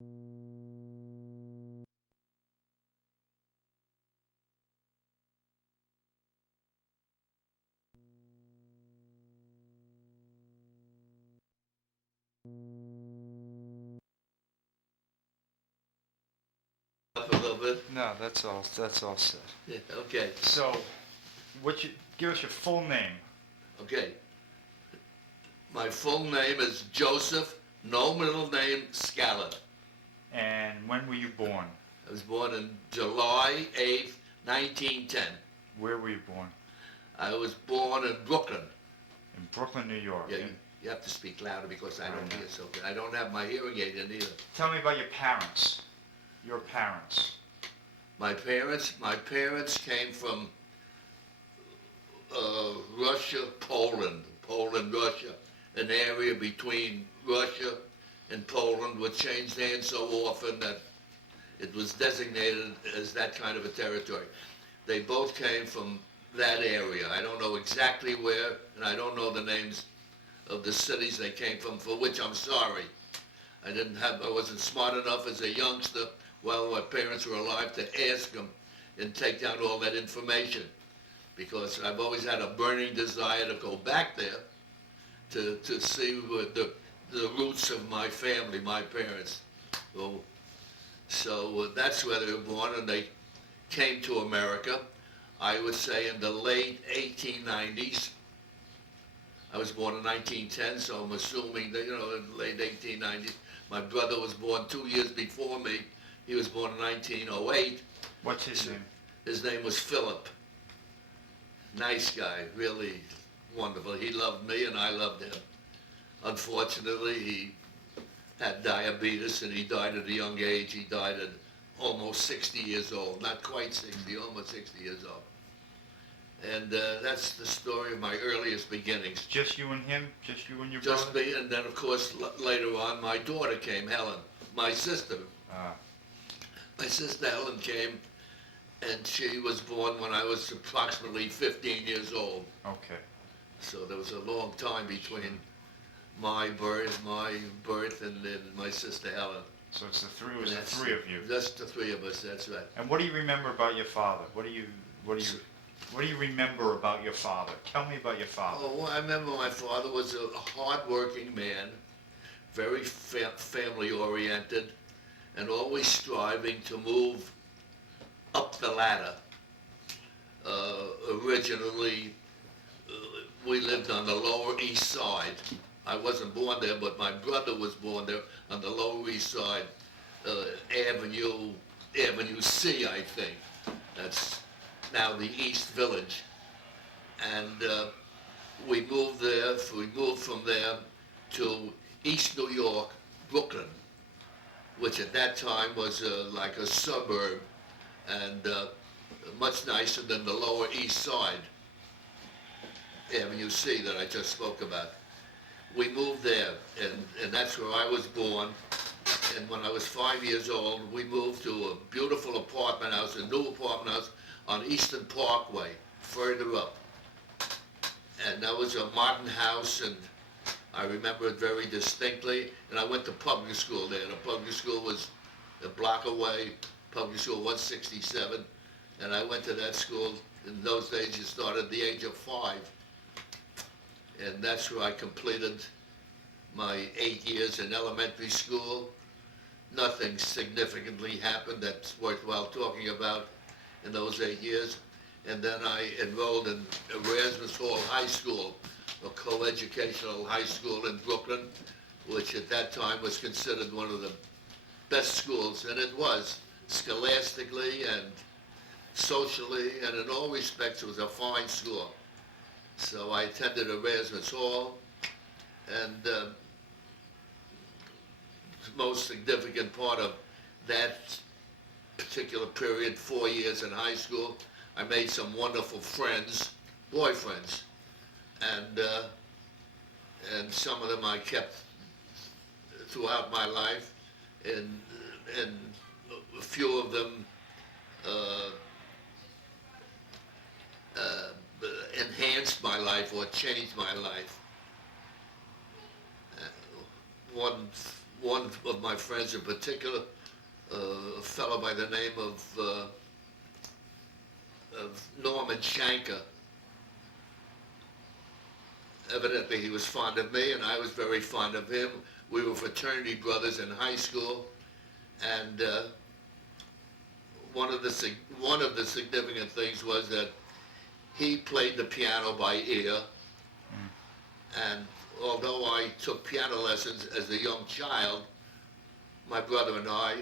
Up a little bit. No, that's all. That's all set. Yeah, okay. So, give us your full name. Okay. My full name is Joseph, no middle name, Skalet. And when were you born? I was born on July 8th, 1910. Where were you born? I was born in Brooklyn. In Brooklyn, New York. Yeah, you have to speak louder because I don't Right. hear so good. I don't have my hearing aid in either. Tell me about your parents. Your parents. My parents came from Russia, Poland, Russia, an area between Russia and Poland, which changed hands so often that it was designated as that kind of a territory. They both came from that area. I don't know exactly where, and I don't know the names of the cities they came from, for which I'm sorry. I wasn't smart enough as a youngster while my parents were alive to ask them and take down all that information, because I've always had a burning desire to go back there to see the roots of my family, my parents. So that's where they were born, and they came to America, I would say in the late 1890s. I was born in 1910, so I'm assuming that, in the late 1890s. My brother was born 2 years before me. He was born in 1908. What's his name? His name was Philip. Nice guy, really wonderful. He loved me and I loved him. Unfortunately, he had diabetes and he died at a young age. He died at almost 60 years old. Not quite 60, almost 60 years old. And that's the story of my earliest beginnings. Just you and him? Just you and your Just brother? me, and then of course later on my daughter came, Helen, my sister. Ah. My sister Helen came, and she was born when I was approximately 15 years old. Okay. So there was a long time between my birth and my sister Helen. So it was the three of you. Just the three of us, that's right. And what do you remember about your father? What do you remember about your father? Tell me about your father. Oh, well, I remember my father was a hard-working man, very family-oriented, and always striving to move up the ladder. Originally, we lived on the Lower East Side. I wasn't born there, but my brother was born there on the Lower East Side, Avenue C, I think. That's now the East Village. And we moved from there to East New York, Brooklyn, which at that time was like a suburb and much nicer than the Lower East Side, Avenue C that I just spoke about. We moved there, and that's where I was born. And when I was 5 years old, we moved to a beautiful apartment house, a new apartment house on Eastern Parkway, further up. And that was a modern house, and I remember it very distinctly. And I went to public school there. The public school was a block away, public school 167. And I went to that school. In those days, you started at the age of 5. And that's where I completed my 8 years in elementary school. Nothing significantly happened that's worthwhile talking about in those 8 years. And then I enrolled in Erasmus Hall High School, a co-educational high school in Brooklyn, which at that time was considered one of the best schools, and it was, scholastically and socially, and in all respects, it was a fine school. So I attended Erasmus Hall, and the most significant part of that particular period, 4 years in high school, I made some wonderful friends, boyfriends, and some of them I kept throughout my life, and a few of them enhanced my life or changed my life. one of my friends in particular, a fellow by the name of Norman Shanker. Evidently he was fond of me and I was very fond of him. We were fraternity brothers in high school, and one of the significant things was that he played the piano by ear, and although I took piano lessons as a young child, my brother and I,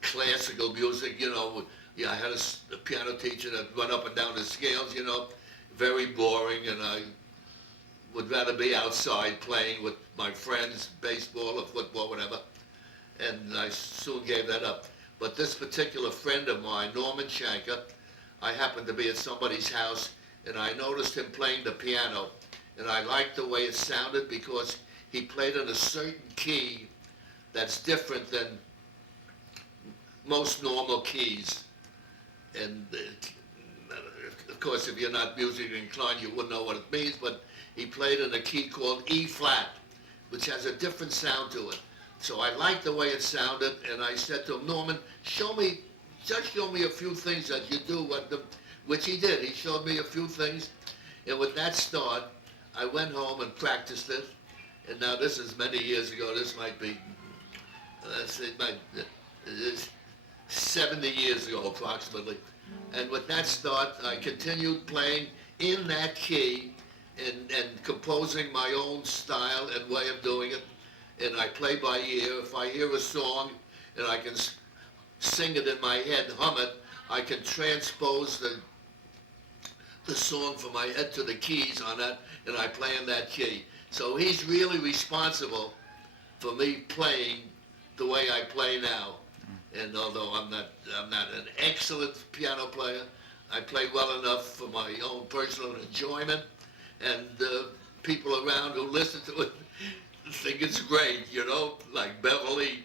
classical music, you know, yeah, I had a piano teacher that went up and down the scales, you know, very boring, and I would rather be outside playing with my friends, baseball or football, whatever, and I soon gave that up. But this particular friend of mine, Norman Shanker, I happened to be at somebody's house, and I noticed him playing the piano, and I liked the way it sounded because he played in a certain key that's different than most normal keys. And of course, if you're not musically inclined, you wouldn't know what it means, but he played in a key called E flat, which has a different sound to it. So I liked the way it sounded, and I said to him, Norman, just show me a few things that you do, which he did. He showed me a few things, and with that start, I went home and practiced it. And now this is many years ago. This might be, let's say, 70 years ago approximately. And with that start, I continued playing in that key and composing my own style and way of doing it. And I play by ear. If I hear a song and I can sing it in my head, hum it, I can transpose the song from my head to the keys on that, and I play in that key. So he's really responsible for me playing the way I play now. And although I'm not an excellent piano player, I play well enough for my own personal enjoyment, and people around who listen to it think it's great, you know, like Beverly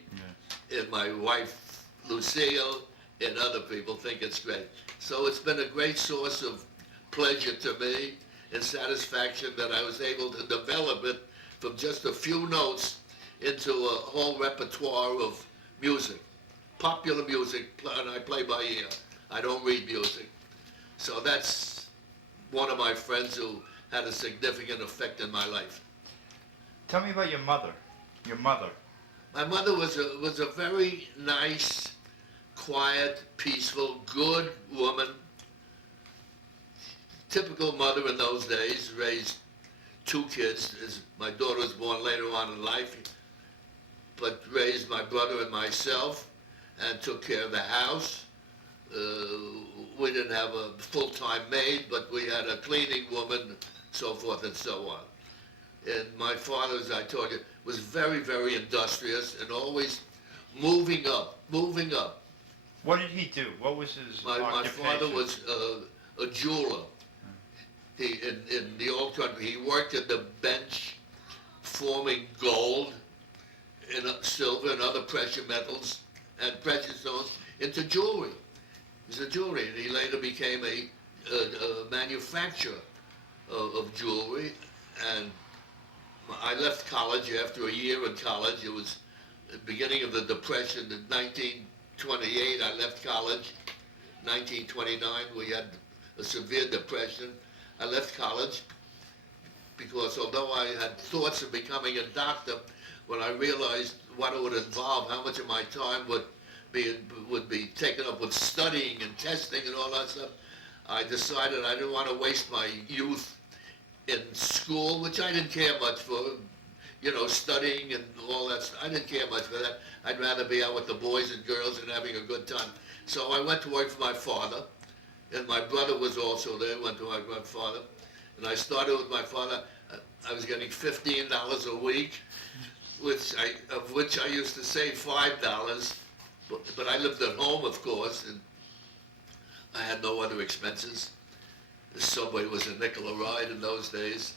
and my wife Lucille and other people think it's great. So it's been a great source of pleasure to me and satisfaction that I was able to develop it from just a few notes into a whole repertoire of music. Popular music, and I play by ear. I don't read music. So that's one of my friends who had a significant effect in my life. Tell me about your mother. Your mother. My mother was a very nice, quiet, peaceful, good woman. Typical mother in those days, raised two kids. My daughter was born later on in life, but raised my brother and myself and took care of the house. We didn't have a full-time maid, but we had a cleaning woman, so forth and so on. And my father, as I told you, was very, very industrious and always moving up. What did he do? What was his My occupation? father was a jeweler. In the old country, he worked at the bench forming gold and silver and other precious metals and precious stones into jewelry. He was a jewelry, and he later became a manufacturer of jewelry. And I left college after a year in college. It was the beginning of the Depression in 1928. I left college. 1929, we had a severe depression. I left college because although I had thoughts of becoming a doctor, when I realized what it would involve, how much of my time would be taken up with studying and testing and all that stuff, I decided I didn't want to waste my youth in school, which I didn't care much for, you know, studying and all that stuff. I didn't care much for that. I'd rather be out with the boys and girls and having a good time. So I went to work for my father, and my brother was also there, went to work for my father. And I started with my father. I was getting $15 a week, of which I used to save $5. But I lived at home, of course, and I had no other expenses. The subway was a nickel a ride in those days,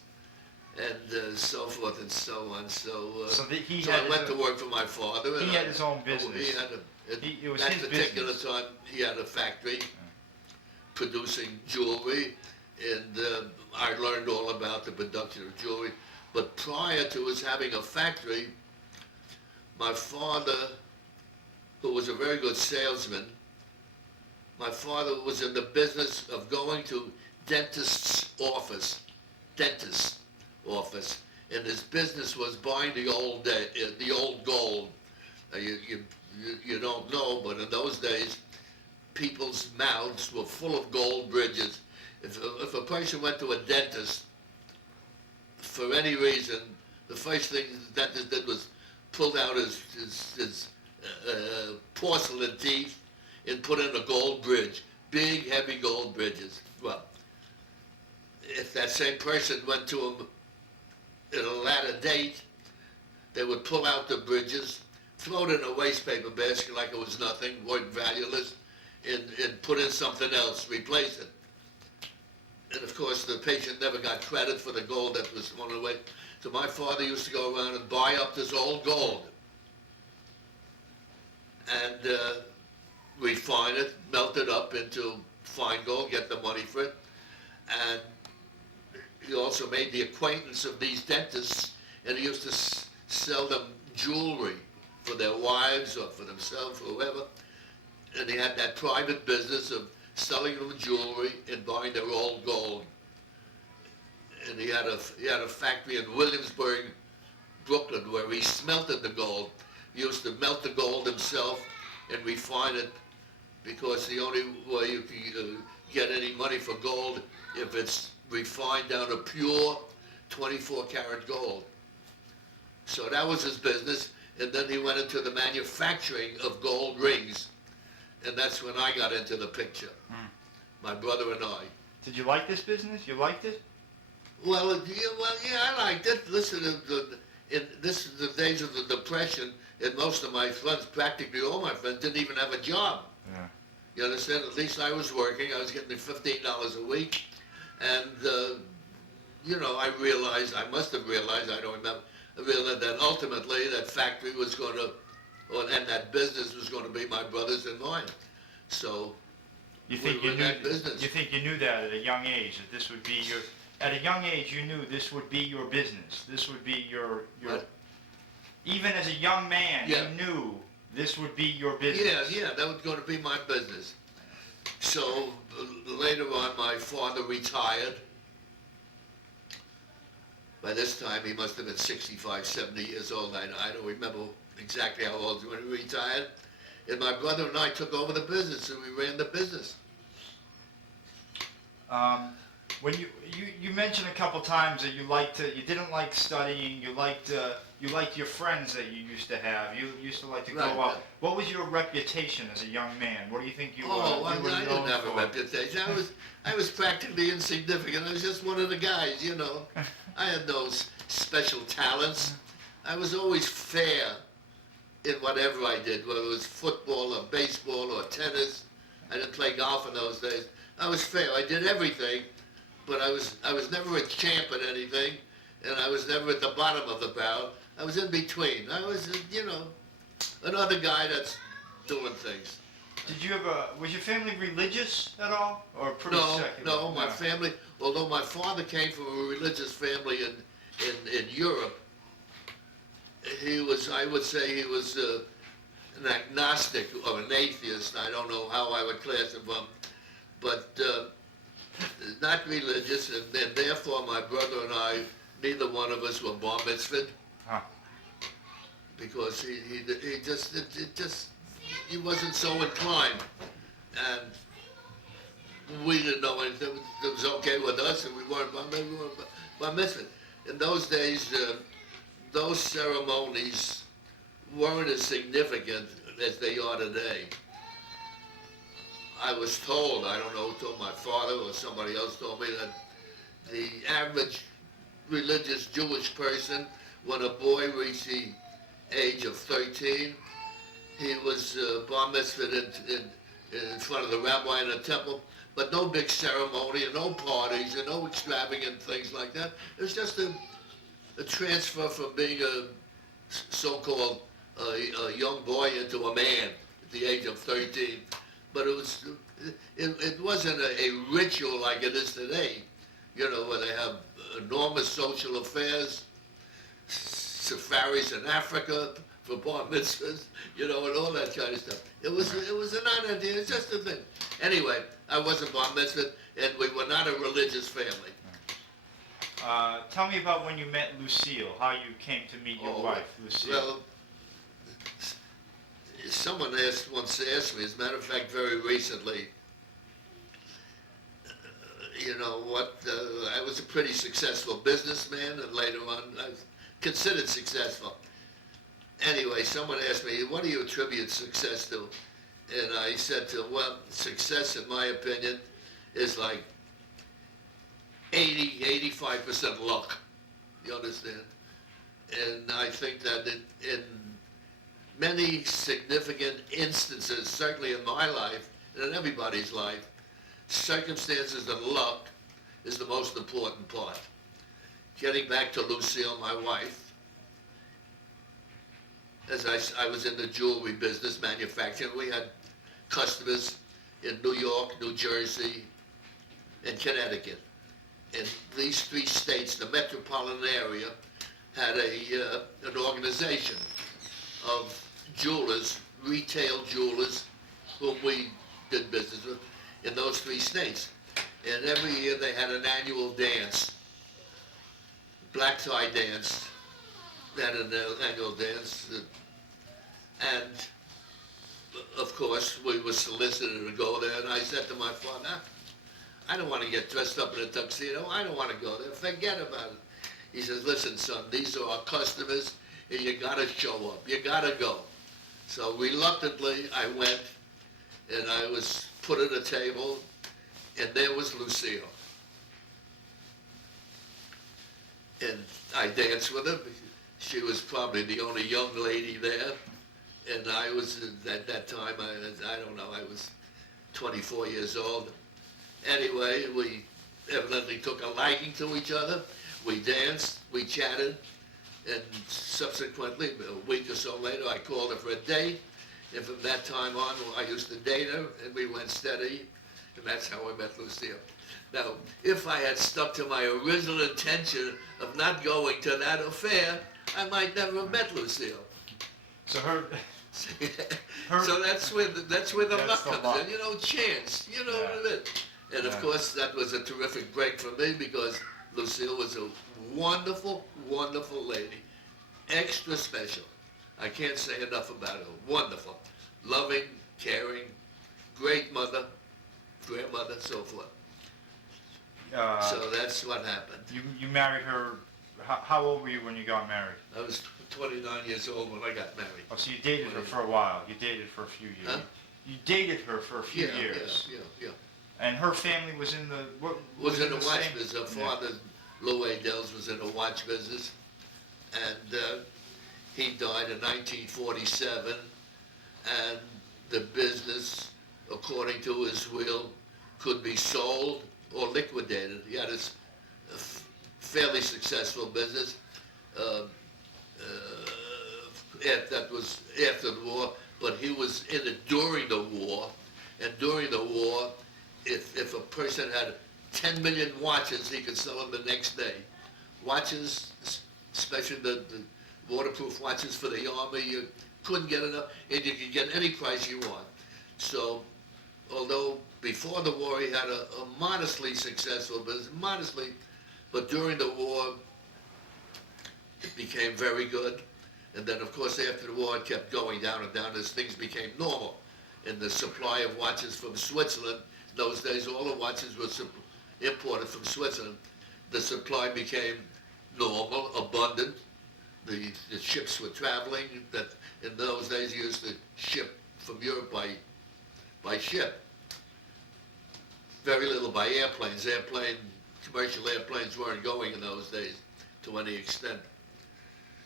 and so forth and so on. So I went to work for my father. He had his own business. He had It was that his particular business. time, he had a factory producing jewelry, and I learned all about the production of jewelry. But prior to his having a factory, My father, who was a very good salesman, my father was in the business of going to dentist's office, and his business was buying the old gold. You don't know, but in those days, people's mouths were full of gold bridges. If a person went to a dentist for any reason, the first thing the dentist did was pulled out his porcelain teeth and put in a gold bridge, big, heavy gold bridges. Well, if that same person went to him at a latter date, they would pull out the bridges, throw it in a waste paper basket like it was nothing, weren't valueless, and put in something else, replace it. And of course, the patient never got credit for the gold that was thrown away. So my father used to go around and buy up this old gold and refine it, melt it up into fine gold, get the money for it. And he also made the acquaintance of these dentists, and he used to sell them jewelry for their wives or for themselves or whoever. And he had that private business of selling them jewelry and buying their old gold. And he had a factory in Williamsburg, Brooklyn, where he smelted the gold. He used to melt the gold himself and refine it, because the only way you can get any money for gold if it's refined down to pure 24 karat gold. So that was his business, and then he went into the manufacturing of gold rings, and that's when I got into the picture, my brother and I. Did you like this business? You liked it? Well, yeah, I liked it. Listen, this is the days of the Depression, and most of my friends, practically all my friends, didn't even have a job. Yeah. You understand? At least I was working. I was getting $15 a week, and I must have realized, I don't remember, I realized that ultimately that factory was going to, and that business was going to be my brother's and mine. So You think we you were in that business. You think you knew that at a young age, that this would be your, at a young age you knew this would be your business. This would be your Right. Even as a young man, Yeah. you knew this would be your business. Yeah, that was going to be my business. So later on, my father retired. By this time, he must have been 65, 70 years old. I don't remember exactly how old he was when he retired. And my brother and I took over the business, and we ran the business. When you mentioned a couple times that you didn't like studying, you liked your friends that you used to have. You used to like to go Right, out. right. What was your reputation as a young man? What do you think you were? I you were didn't known have a for? reputation. I was practically insignificant. I was just one of the guys, you know. I had no special talents. I was always fair in whatever I did, whether it was football or baseball or tennis. I didn't play golf in those days. I was fair. I did everything, but I was never a champ at anything, and I was never at the bottom of the barrel. I was in between. I was, another guy that's doing things. Was your family religious at all, or pretty secular? No, my family, although my father came from a religious family in Europe, I would say he was an agnostic or an atheist. I don't know how I would class him, but not religious, and therefore my brother and I, neither one of us were bar mitzvahed. Huh. Because he wasn't so inclined, and we didn't know anything. It was okay with us, and we weren't bar mitzvahed. In those days, those ceremonies weren't as significant as they are today. I was told, I don't know who told, my father or somebody else told me, that the average religious Jewish person, when a boy reached the age of 13, he was bar mitzvahed in front of the rabbi in a temple, but no big ceremony and no parties and no extravagant things like that. It was just a transfer from being a so-called a young boy into a man at the age of 13. But it wasn't a ritual like it is today, where they have enormous social affairs, safaris in Africa, for bar mitzvahs, you know, and all that kind of stuff. It was a non-idea, it's just a thing. Anyway, I wasn't bar mitzvah, and we were not a religious family. Tell me about when you met Lucille, how you came to meet your wife, Lucille. Well, someone once asked me, as a matter of fact, very recently, you know what, I was a pretty successful businessman, and later on I was considered successful. Anyway, someone asked me, what do you attribute success to? And I said to them, well, success, in my opinion, is like 85% luck. You understand? And I think that in many significant instances, certainly in my life, and in everybody's life, circumstances and luck is the most important part. Getting back to Lucille, my wife, as I was in the jewelry business, manufacturing, we had customers in New York, New Jersey, and Connecticut. In these three states, the metropolitan area had an organization of jewelers, retail jewelers, whom we did business with in those three states. And every year they had an annual dance, black tie dance. They had an annual dance. And of course, we were solicited to go there, and I said to my father, I don't want to get dressed up in a tuxedo. I don't want to go there. Forget about it. He says, listen, son, these are our customers, and you got to show up. You got to go. So reluctantly, I went, and I was put at a table, and there was Lucille. And I danced with her. She was probably the only young lady there. And I was, at that time, I don't know, I was 24 years old. Anyway, we evidently took a liking to each other. We danced, we chatted, and subsequently, a week or so later, I called her for a date. And from that time on, I used to date her, and we went steady, and that's how I met Lucille. Now, if I had stuck to my original intention of not going to that affair, I might never have met Lucille. So her so that's where the luck comes in, you know, chance, you know what it is. And of course, that was a terrific break for me because Lucille was a wonderful, wonderful lady, extra special. I can't say enough about her. Wonderful, loving, caring, great mother, grandmother, so forth. So that's what happened. You married her. How old were you when you got married? I was 29 years old when I got married. Oh, so you dated her for a while. You dated for a few years. Huh? You dated her for a few years. Yeah. And her family was in the Was in the watch business. Her father, Lou Adels, was in the watch business, and he died in 1947. And the business, according to his will, could be sold or liquidated. He had a fairly successful business. That was after the war, but he was in it during the war, and during the war, if a person had 10 million watches, he could sell them the next day. Watches, especially the waterproof watches for the army, you couldn't get enough, and you could get any price you want. So, although before the war he had a modestly successful business, but during the war it became very good. And then, of course, after the war, it kept going down and down as things became normal. And the supply of watches from Switzerland, in those days, all the watches were imported from Switzerland. The supply became normal, abundant. The ships were traveling. That in those days, you used to ship from Europe by ship. Very little by airplanes. Commercial airplanes weren't going in those days to any extent.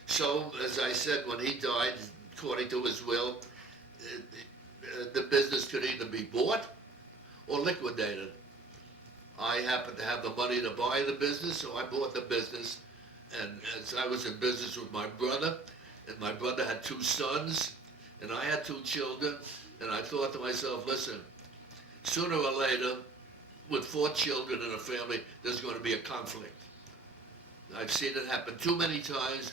So, as I said, when he died, according to his will, the business could either be bought or liquidated. I happened to have the money to buy the business, so I bought the business. And as I was in business with my brother, and my brother had 2 sons, and I had 2 children, and I thought to myself, listen, sooner or later, with 4 children in a family, there's going to be a conflict. I've seen it happen too many times,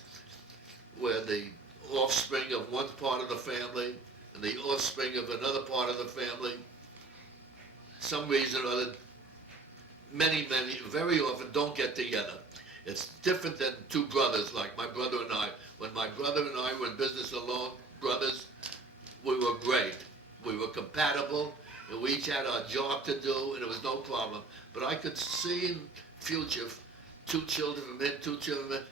where the offspring of one part of the family and the offspring of another part of the family. Some reason or other, many, very often don't get together. It's different than two brothers, like my brother and I. When my brother and I were in business alone, brothers, we were great. We were compatible, and we each had our job to do, and it was no problem. But I could see in future, two children from him, two children from him,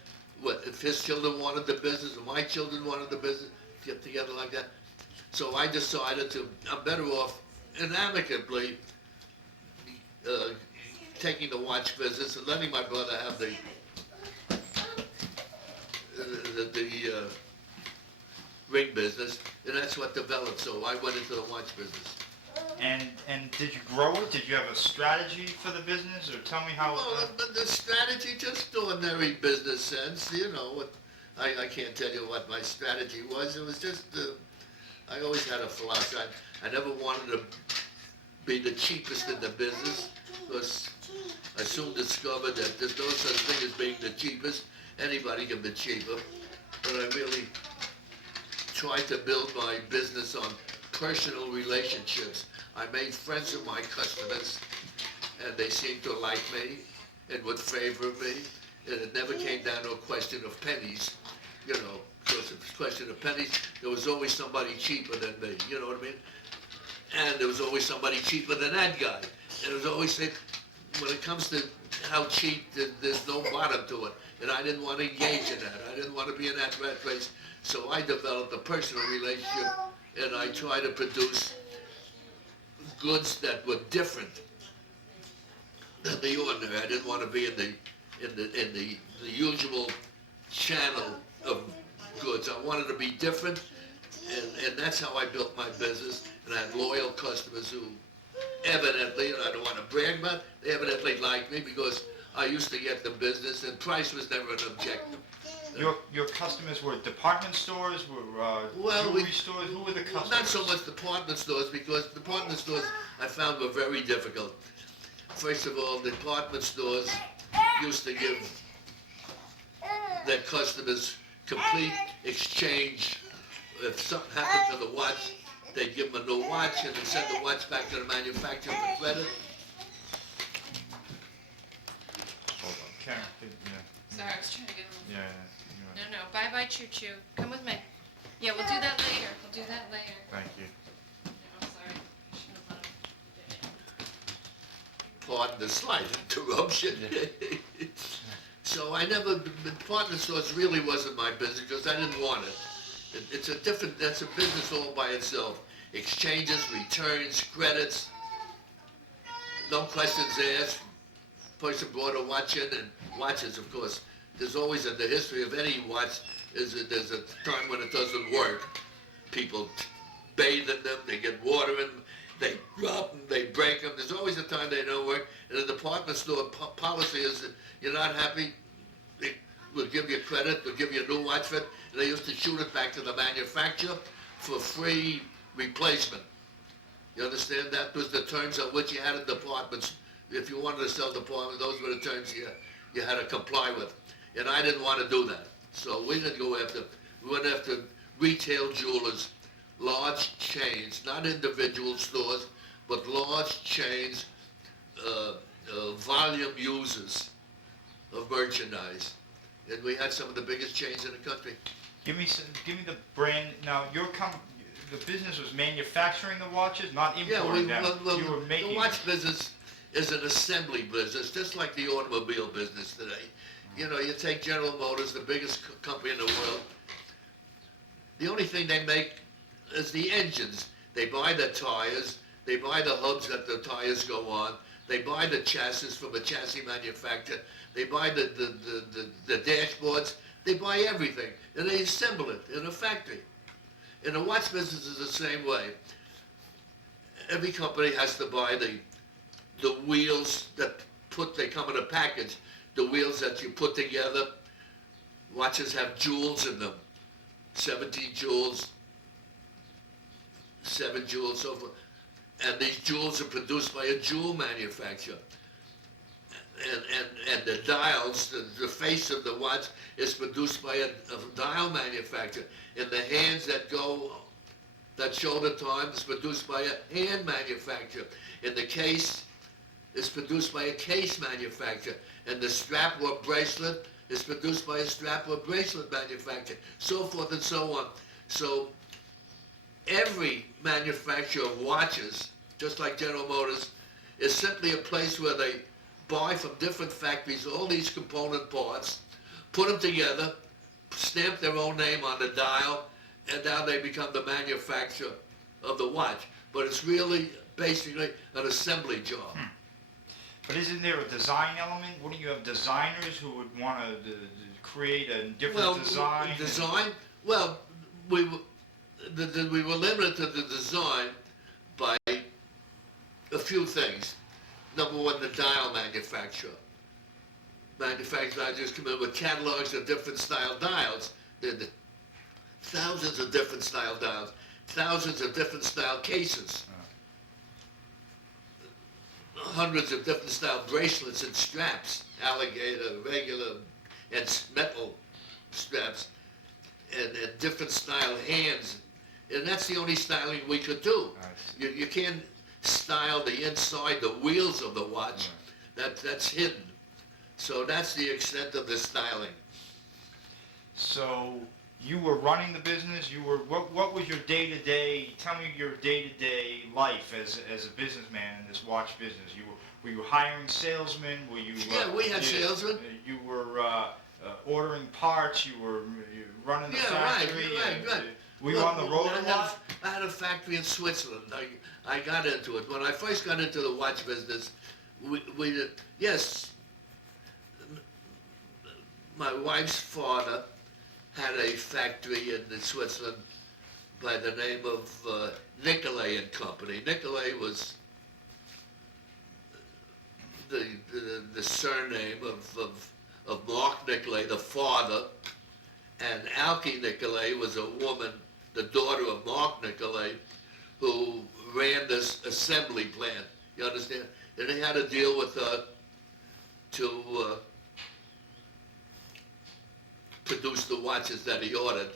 if his children wanted the business, or my children wanted the business, get together like that. So I decided I'm better off and amicably taking the watch business and letting my brother have the ring business, and that's what developed. So I went into the watch business. And did you grow it? Did you have a strategy for the business, or tell me how? Well, the strategy, just ordinary business sense, you know. I can't tell you what my strategy was. It was just, I always had a philosophy. I never wanted to be the cheapest in the business, because I soon discovered that there's no such thing as being the cheapest. Anybody can be cheaper. But I really tried to build my business on personal relationships. I made friends with my customers, and they seemed to like me and would favor me. And it never came down to a question of pennies, you know, because if it's a question of pennies, there was always somebody cheaper than me, you know what I mean? And there was always somebody cheaper than that guy. And it was always, when it comes to how cheap, there's no bottom to it. And I didn't want to engage in that. I didn't want to be in that rat race. So I developed a personal relationship, and I tried to produce goods that were different than the ordinary. I didn't want to be in the usual channel of goods. I wanted to be different, and that's how I built my business. And I had loyal customers who evidently, and I don't want to brag about it, they evidently liked me because I used to get the business, and price was never an objective. Your customers were department stores, were jewelry stores? Who were the customers? Not so much department stores, because department stores I found were very difficult. First of all, department stores used to give their customers complete exchange. If something happened to the watch, they'd give them a new watch, and they'd send the watch back to the manufacturer for credit. Hold on, Karen, yeah. Sorry, I was trying to get him. Yeah. No, bye-bye, choo-choo. Come with me. Yeah, we'll do that later. We'll do that later. Thank you. No, I'm sorry. I shouldn't have let him. Pardon the slight interruption. So I never, department stores really wasn't my business because I didn't want it. It's a different, that's a business all by itself. Exchanges, returns, credits, no questions asked. Person brought a watch in, and watches, of course, there's always in the history of any watch, there's a time when it doesn't work. People bathe in them, they get water in them, they drop them, they break them. There's always a time they don't work. And the department store policy is that you're not happy, they will give you credit, they'll give you a new watch for it, and they used to shoot it back to the manufacturer for free replacement. You understand? That was the terms on which you had in departments. If you wanted to sell department, those were the terms you had to comply with. And I didn't want to do that. So we didn't go after, we went after retail jewelers, large chains, not individual stores, but large chains, volume users of merchandise. And we had some of the biggest chains in the country. Give me the brand. Now, the business was manufacturing the watches, not importing them. You were making the watch business is an assembly business, just like the automobile business today. You know, you take General Motors, the biggest company in the world. The only thing they make is the engines. They buy the tires, they buy the hubs that the tires go on, they buy the chassis from a chassis manufacturer, they buy the dashboards, they buy everything, and they assemble it in a factory. And the watch business is the same way. Every company has to buy the wheels that they come in a package, the wheels that you put together. Watches have jewels in them, 17 jewels, 7 jewels, so forth. And these jewels are produced by a jewel manufacturer. and the dials, the face of the watch is produced by a dial manufacturer. And the hands that show the time is produced by a hand manufacturer. And the case is produced by a case manufacturer. And the strap or bracelet is produced by a strap or bracelet manufacturer, so forth and so on. So every manufacturer of watches, just like General Motors, is simply a place where they buy from different factories all these component parts, put them together, stamp their own name on the dial, and now they become the manufacturer of the watch. But it's really basically an assembly job. But isn't there a design element? Wouldn't you have designers who would want to create a different design? Design? Well, we were limited to the design by a few things. Number one, the dial manufacturer. Manufacturers come in with catalogs of different style dials. There are thousands of different style dials, thousands of different style cases, hundreds of different style bracelets and straps, alligator, regular, and metal straps, and different style hands. And that's the only styling we could do. You can't style the inside, the wheels of the watch. That's hidden. So that's the extent of the styling. So you were running the business. You were what was your day-to-day? Tell me your day-to-day life as a businessman in this watch business. Were you hiring salesmen? Were you? Yeah, we had salesmen. You were ordering parts. You were running the factory. Right. Were you on the road a lot? I had a factory in Switzerland. I got into it. When I first got into the watch business, we did, yes, my wife's father had a factory in Switzerland by the name of Nicolay and Company. Nicolay was the surname of Mark Nicolay, the father, and Alki Nicolay was a woman, the daughter of Mark Nicolay, who ran this assembly plant. You understand? And they had to deal with her to produce the watches that he ordered.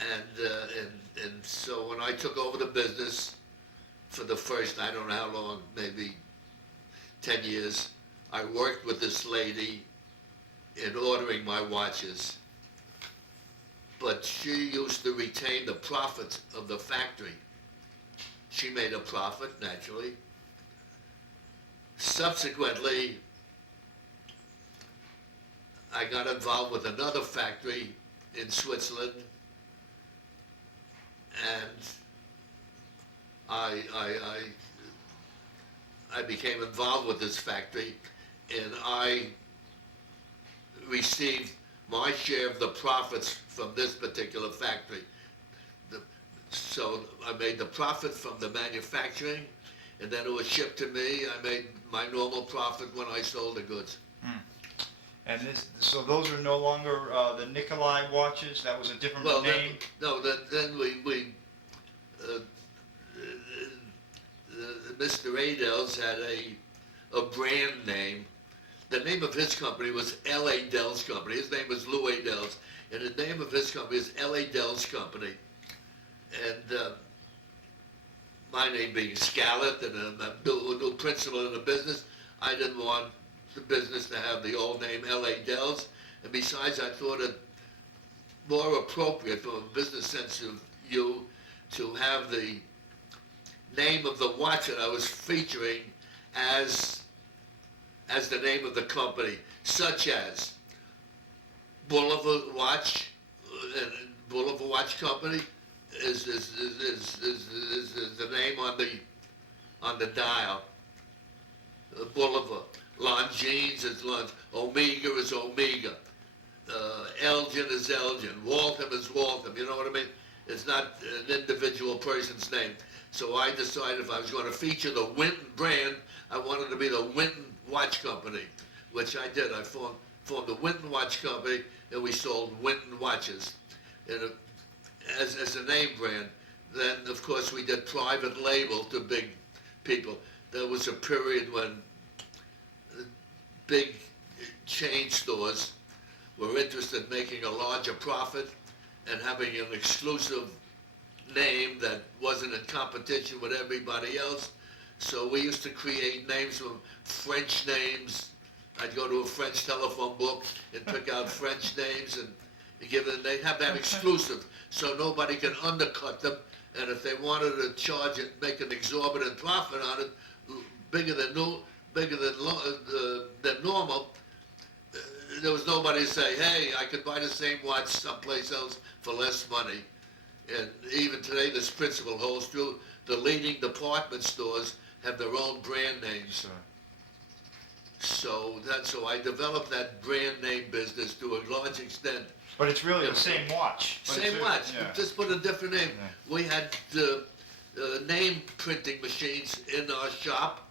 And so when I took over the business for the first, I don't know how long, maybe 10 years, I worked with this lady in ordering my watches. But she used to retain the profits of the factory. She made a profit, naturally. Subsequently, I got involved with another factory in Switzerland, and I became involved with this factory, and I received my share of the profits from this particular factory. So I made the profit from the manufacturing, and then it was shipped to me. I made my normal profit when I sold the goods. And so those are no longer the Nicolay watches? That was a different name? Then Mr. Adels had a brand name. The name of his company was L.A. Dell's Company. His name was Lou Adels, and the name of his company is L.A. Dell's Company. And my name being Skalet, and a new principal in the business, I didn't want the business to have the old name L.A. Dell's. And besides, I thought it more appropriate from a business sense of view to have the name of the watch that I was featuring as the name of the company, such as Boulevard Watch, and Boulevard Watch Company is the name on the dial. Boulevard. Longines is Long. Omega is Omega. Elgin is Elgin. Waltham is Waltham. You know what I mean? It's not an individual person's name. So I decided if I was going to feature the Winton brand, I wanted to be the Winton Watch Company, which I did. I formed the Winton Watch Company, and we sold Winton watches as a name brand. Then, of course, we did private label to big people. There was a period when big chain stores were interested in making a larger profit and having an exclusive name that wasn't in competition with everybody else. So we used to create names from French names. I'd go to a French telephone book and pick out French names and give them, they'd have that exclusive so nobody can undercut them. And if they wanted to charge it, make an exorbitant profit on it, bigger than normal, there was nobody to say, hey, I could buy the same watch someplace else for less money. And even today, this principle holds true. The leading department stores have their own brand names. Sure. So I developed that brand name business to a large extent. But it's really the same watch. Same watch, yeah. just put a different name. Yeah. We had name printing machines in our shop,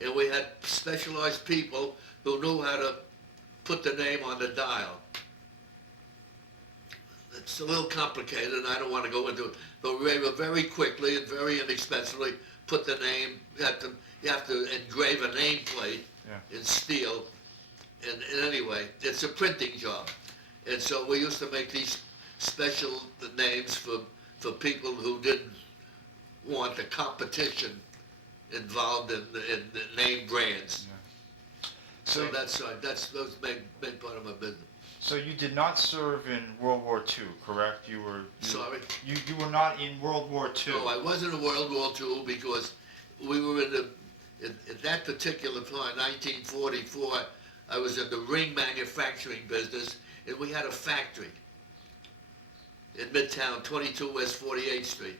and we had specialized people who knew how to put the name on the dial. It's a little complicated, and I don't want to go into it, but we were very quickly and very inexpensively put the name. You have to engrave a nameplate in steel, and anyway, it's a printing job, and so we used to make these special names for people who didn't want the competition involved in name brands. Yeah. So that's those main part of my business. So you did not serve in World War II, correct? Sorry? You were not in World War II. No, I wasn't in World War II because we were at that particular time, 1944, I was in the ring manufacturing business, and we had a factory in Midtown, 22 West 48th Street.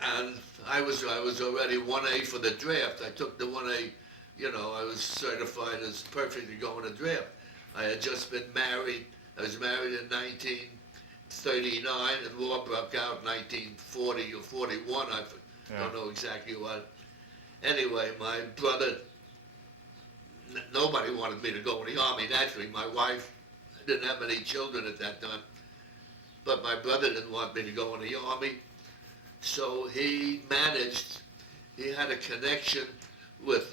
And I was already 1A for the draft. I took the 1A, I was certified as perfect to go in the draft. I had just been married. I was married in 1939, and war broke out in 1940 or 41. I don't know exactly what. Anyway, my brother, nobody wanted me to go in the Army. Naturally, my wife didn't have any children at that time, but my brother didn't want me to go in the Army. So he had a connection with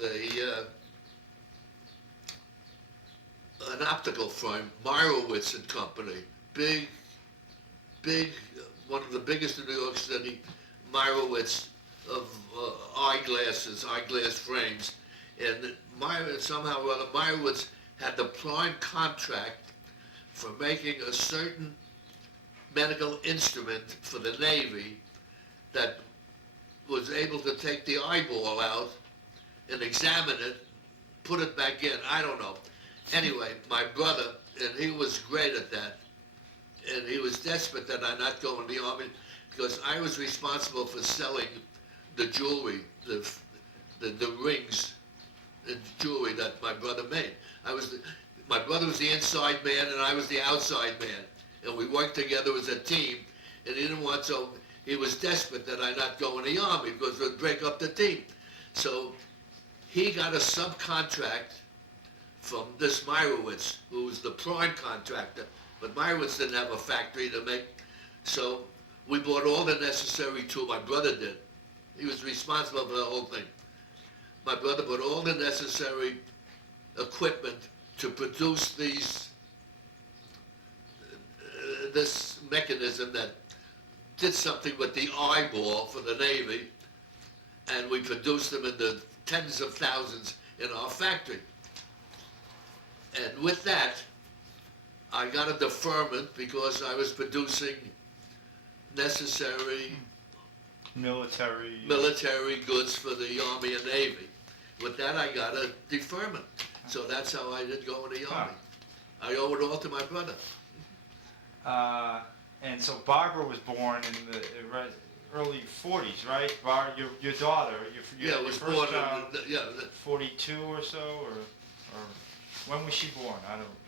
an optical firm, Meyerowitz and Company, big, one of the biggest in New York City, Meyerowitz of eyeglass frames, and somehow or other, Meyerowitz had the prime contract for making a certain medical instrument for the Navy that was able to take the eyeball out and examine it, put it back in, I don't know. Anyway, my brother, and he was great at that, and he was desperate that I not go in the Army because I was responsible for selling the jewelry, the rings and jewelry that my brother made. My brother was the inside man and I was the outside man, and we worked together as a team, and he was desperate that I not go in the Army because it would break up the team. So he got a subcontract from this Meyerowitz, who was the prime contractor, but Meyerowitz didn't have a factory to make, so we bought all the necessary tools. My brother did. He was responsible for the whole thing. My brother bought all the necessary equipment to produce this mechanism that did something with the eyeball for the Navy, and we produced them in the tens of thousands in our factory. And with that, I got a deferment because I was producing necessary military goods for the Army and Navy. With that, I got a deferment. So that's how I did go in the Army. I owe it all to my brother. And so Barbara was born in the early 40s, right? Your daughter, your was first born child, in 42 or so, or when was she born? I don't.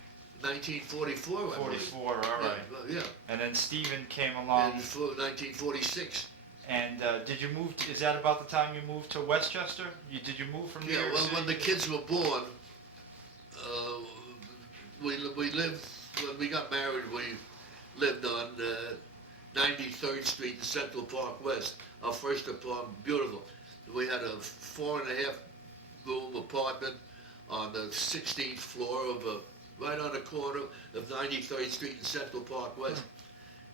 1944. 44, all right. Yeah. And then Stephen came along. In 1946. And did you move? Is that about the time you moved to Westchester? Did you move from New York City? When the kids were born, we lived. When we got married, we lived on 93rd Street in Central Park West. Our first apartment, beautiful. We had a 4.5 room apartment. on the 16th floor of right on the corner of 93rd Street and Central Park West,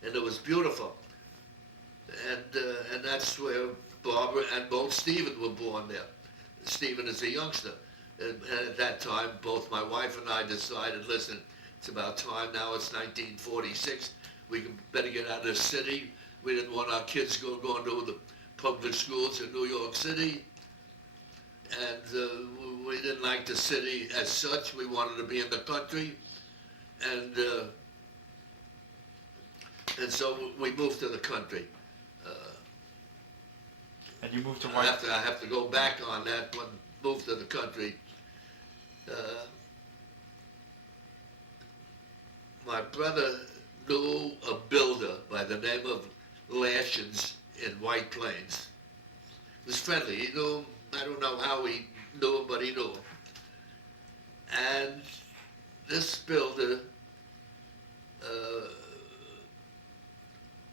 and it was beautiful. And that's where Barbara and both Stephen were born there. Stephen is a youngster. And at that time, both my wife and I decided, listen, it's about time now, it's 1946, we better get out of the city. We didn't want our kids going to the public schools in New York City. And we didn't like the city as such. We wanted to be in the country. And so we moved to the country. And you moved to I have to go back on that one, moved to the country. My brother knew a builder by the name of Lashins in White Plains. He was friendly. He knew him. I don't know how he knew him, but he knew him. And this builder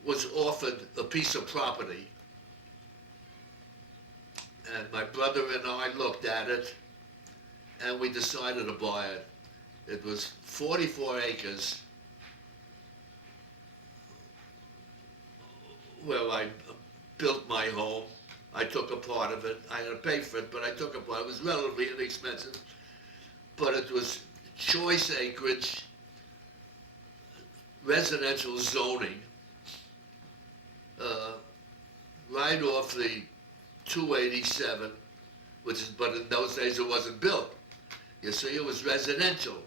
was offered a piece of property. And my brother and I looked at it, and we decided to buy it. It was 44 acres where I built my home. I took a part of it. I had to pay for it, but I took a part. It was relatively inexpensive, but it was choice acreage, residential zoning, right off the 287, but in those days it wasn't built. You see, it was residential,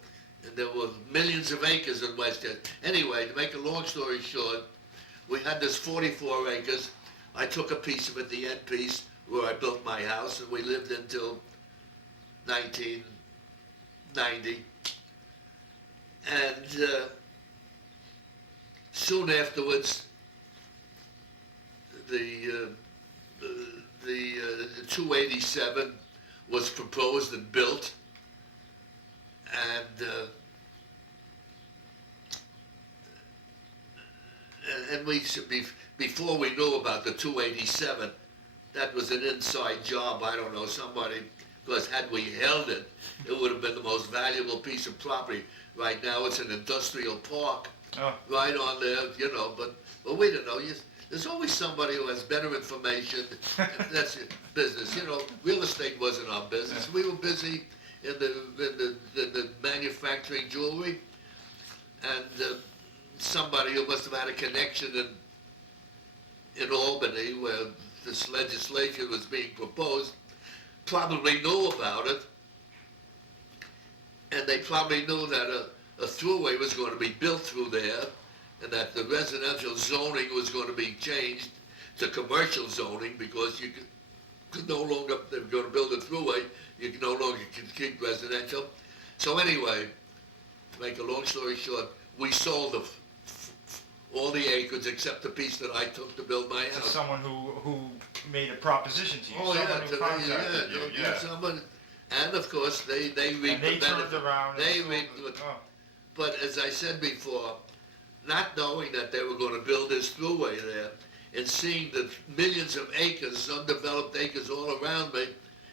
and there were millions of acres in Westchester. Anyway, to make a long story short, we had this 44 acres. I took a piece of it, the end piece, where I built my house, and we lived until 1990. And soon afterwards, the 287 was proposed and built, and we should be, before we knew about the 287, that was an inside job. I don't know, somebody, because had we held it, it would have been the most valuable piece of property. Right now it's an industrial park, right on there, you know, but we don't know. There's always somebody who has better information. That's it, business. You know, real estate wasn't our business. We were busy in the manufacturing jewelry, and somebody who must have had a connection in Albany, where this legislation was being proposed, probably knew about it, and they probably knew that a thruway was going to be built through there, and that the residential zoning was going to be changed to commercial zoning, because you could no longer, they were going to build a thruway, you can no longer keep residential. So anyway, to make a long story short, we sold all the acres except the piece that I took to build my house. To someone who made a proposition to you, Oh, someone yeah, who contacted you. yeah, someone, and of course, they reaped And the they benefit. turned around They and reaped sold the- it. Oh. But as I said before, not knowing that they were going to build this thruway there, and seeing the millions of acres, undeveloped acres all around me,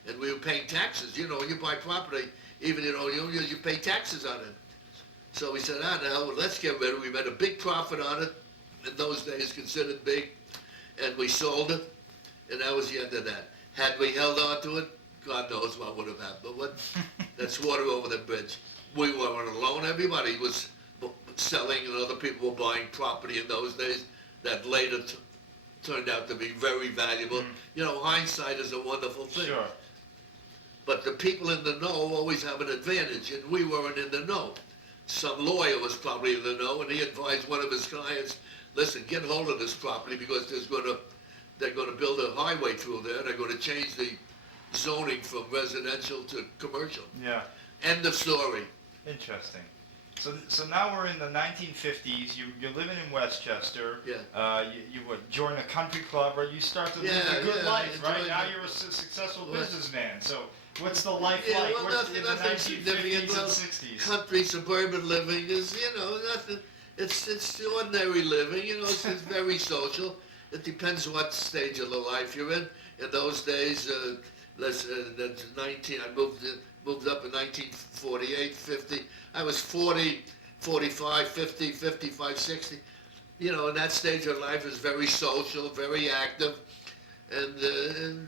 and we were paying taxes. You know, when you buy property, even you pay taxes on it. So we said, now let's get rid of it. We made a big profit on it, in those days considered big, and we sold it, and that was the end of that. Had we held on to it, God knows what would have happened. But that's water over the bridge. We weren't alone. Everybody was selling, and other people were buying property in those days that later turned out to be very valuable. You know, hindsight is a wonderful thing. Sure. But the people in the know always have an advantage, and we weren't in the know. Some lawyer was probably in the know, and he advised one of his clients, listen, get hold of this property, because they're going to build a highway through there. They're going to change the zoning from residential to commercial. Yeah. End of story. Interesting. So now we're in the 1950s. You're living in Westchester. Yeah. You would join a country club, or you start to live Yeah, a good yeah, life, right? enjoy Now it. you're a successful Well, businessman. So what's the life Yeah, like? well, What's nothing in the significant. 1950s Well, and 60s? country suburban living is, you know, nothing. It's ordinary living. You know, it's very social. It depends what stage of the life you're in. In those days, that's 19. I moved moved up in 1948, 50. I was 40, 45, 50, 55, 60. You know, in that stage of life is very social, very active, and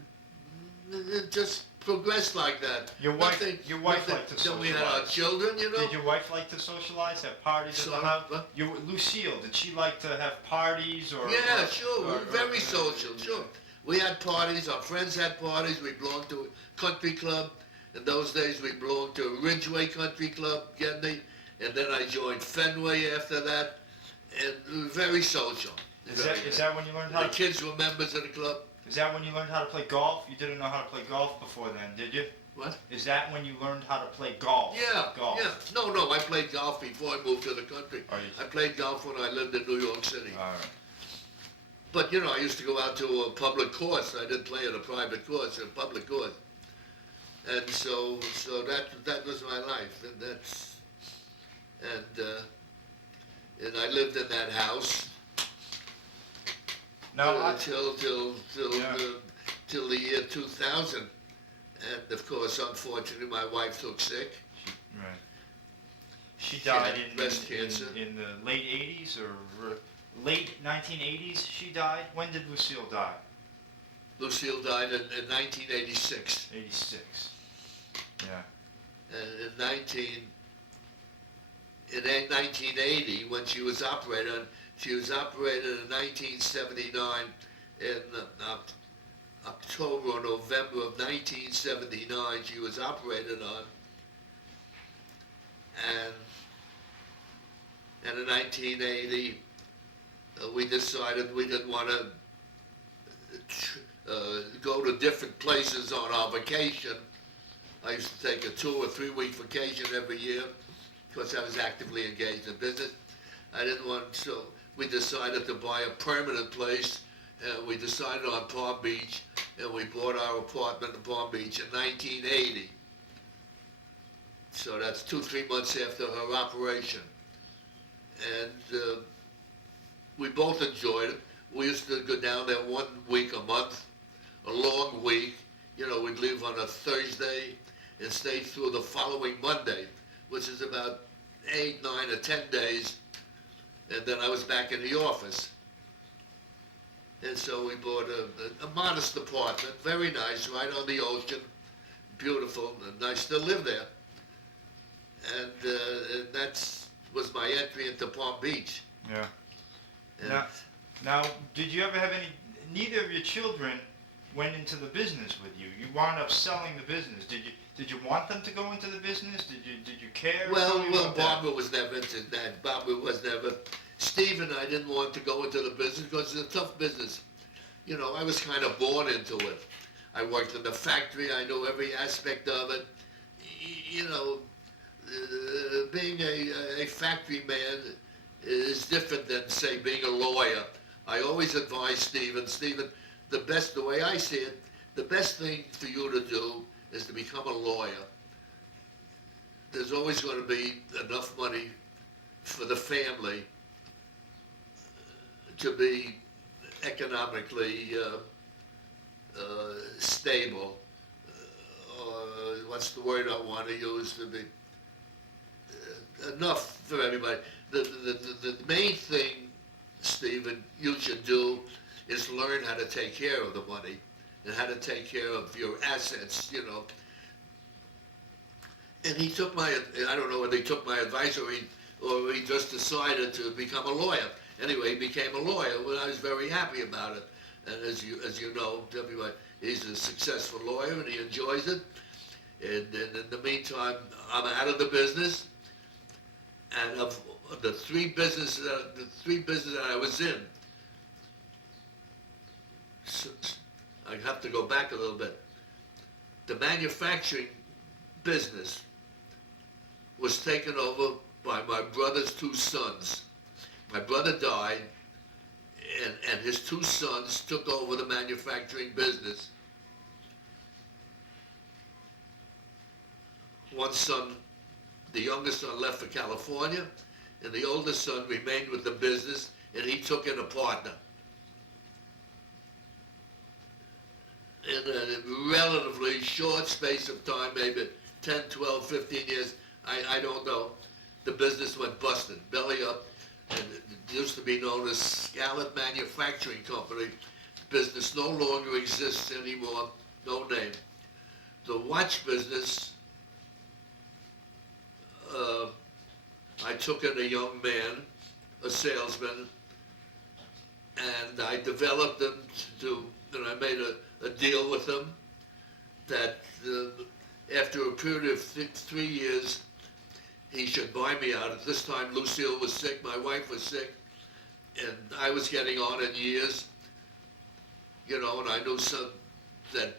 it just progressed like that. Your wife liked to Then we had our socialize. children, you know. Did your wife like to socialize, have parties at the house? What? Lucille, did she like to have parties or? Yeah, or- sure. We were very social, sure. We had parties, our friends had parties, we belonged to a country club. In those days we belonged to Ridgeway Country Club, Gedney, and then I joined Fenway after that, and we were very social. Is that when you learned how The to? kids were members of the club. Is that when you learned how to play golf? You didn't know how to play golf before then, did you? What? Is that when you learned how to play golf? Yeah, Golf. yeah. No, I played golf before I moved to the country. Oh, you- I played golf when I lived in New York City. All right. But, you know, I used to go out to a public course. I didn't play at a private course, a public course. And so that was my life, and I lived in that house Now, till Yeah. till the year 2000. And of course, unfortunately, my wife took sick. right. She She died had in breast cancer. in the late 80s or late 1980s. She died. When did Lucille die? Lucille died in 1986. 86. Yeah. And in 1980, when she was operated on, she was operated in 1979 in October or November of 1979. She was operated on, and in 1980, we decided we didn't want to go to different places on our vacation. I used to take a 2 or 3 week vacation every year because I was actively engaged in business. I didn't want, so we decided to buy a permanent place, and we decided on Palm Beach, and we bought our apartment in Palm Beach in 1980. So that's 2-3 months after her operation. And we both enjoyed it. We used to go down there 1 week a month, a long week. You know, we'd leave on a Thursday and stay through the following Monday, which is about 8, 9, or 10 days, and then I was back in the office. And so we bought a modest apartment, very nice, right on the ocean, beautiful, and I still live there. And that was my entry into Palm Beach. Yeah. And Now, did you ever have any? Neither of your children went into the business with you. You wound up selling the business. Did you want them to go into the business? Did you care? Tell me Well, about that. Barbara was never into that. Barbara was never. Steve and I didn't want to go into the business because it's a tough business. You know, I was kind of born into it. I worked in the factory. I knew every aspect of it. You know, being a factory man is different than, say, being a lawyer. I always advise Stephen, the way I see it, the best thing for you to do is to become a lawyer. There's always going to be enough money for the family to be economically stable. What's the word I want to use? To be enough for everybody. The main thing, Stephen, you should do is learn how to take care of the money and how to take care of your assets, you know. And he took my, I don't know whether he took my advice or he just decided to become a lawyer. Anyway, he became a lawyer, and I was very happy about it. And as you know, everybody, he's a successful lawyer and he enjoys it. And in the meantime, I'm out of the business. And of the three businesses that I was in, I have to go back a little bit. The manufacturing business was taken over by my brother's two sons. My brother died, and his two sons took over the manufacturing business. One son, the youngest son, left for California, and the oldest son remained with the business, and he took in a partner. In a relatively short space of time, maybe 10, 12, 15 years, I don't know, the business went busted, belly up, and it used to be known as Skalet Manufacturing Company. Business no longer exists anymore, no name. The watch business, I took in a young man, a salesman, and I developed him and I made a deal with him that after a period of 3 years, he should buy me out. At this time, Lucille was sick, my wife was sick, and I was getting on in years, and I knew that